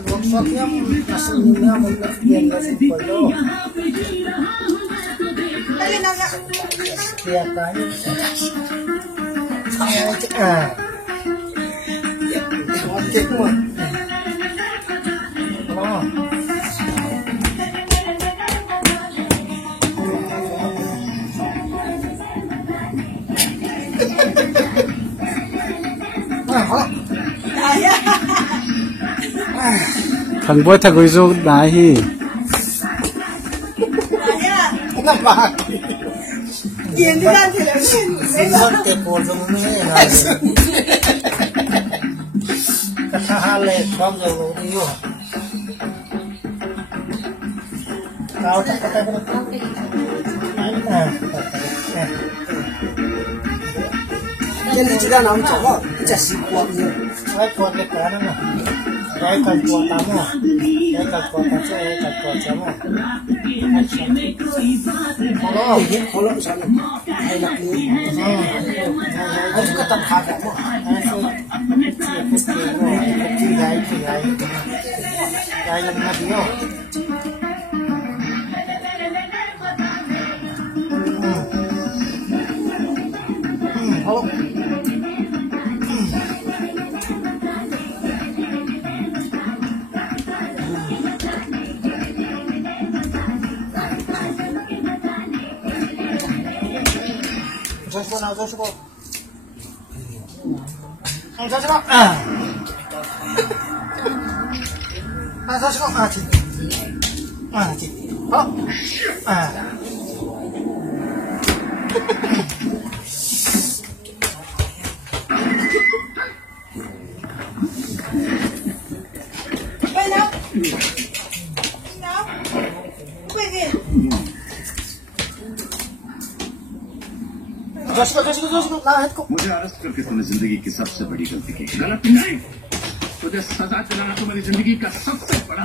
workshopnya aslinya mulai biar simpel setiap kali saya cek cek mah thằng bố thằng người du đá hi kenapa ini kan tidak sempat telepon ini kata hale from the video kau tak kata berapa jadi jika nam cakap jadi kuatnya saya kuat ke kanan lah saya kan kuat kamu saya kan kuat kamu saya kan kuat kamu kalau sana enak ni aku kata ada mo kaya na dia halo Joshua. मुझे अरेस्ट करके तुमने जिंदगी की सबसे बड़ी गलती की गलत नहीं तुझे सजा दिलाना तो मेरी जिंदगी का सबसे बड़ा